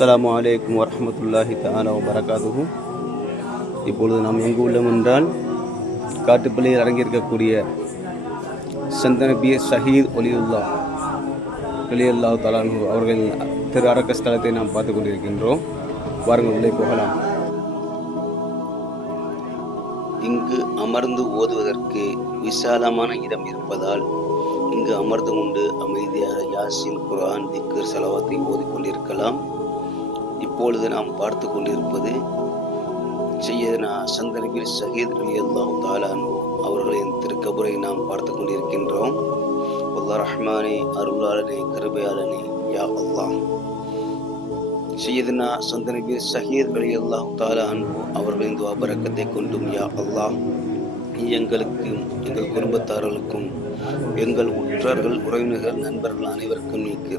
அஸ்லாம் அலைக்கும் வரமத்துல்லாஹி தஆலா வரகாதுகும் இப்பொழுது நாம் எங்கு உள்ளோம் என்றால் காட்டுப்பள்ளியில் அடங்கியிருக்கக்கூடிய சந்தன பி ஷஹீத் ஒலியுல்லா ஒலியுல்லா தலானு அவர்கள் திரு அடக்க ஸ்தலத்தை நாம் பார்த்து கொண்டிருக்கின்றோம். வாருங்கள் உள்ளே போகலாம். இங்கு அமர்ந்து ஓதுவதற்கு விசாலமான இடம் இருப்பதால் இங்கு அமர்ந்து கொண்டு அமைதியாக யாசின் குர்ஆன் திக்கர் செலவத்தை ஓதிக்கொண்டிருக்கலாம் இப்பொழுது நாம் பார்த்து கொண்டிருப்பது செய்யனா சந்தனபில் ஷஹீத் அலி அல்லாஹு தாலானு அவர்களின் திருக்கபுரை நாம் பார்த்து கொண்டிருக்கின்றோம். அல்லா ரஹ்மானே அருளாளனே கிருபையாளனே யா அல்லாம் செய்யதுனா சந்தனபி ஷஹீத் அலி அல்லாஹ் தாலானு அவர்களின் துவாபரக்கத்தை கொண்டும் யா அல்லாஹ். எங்களுக்கும் எங்கள் குடும்பத்தார்களுக்கும் எங்கள் உற்றார்கள் உறவினர்கள் நண்பர்கள் அனைவருக்கும் நீக்கு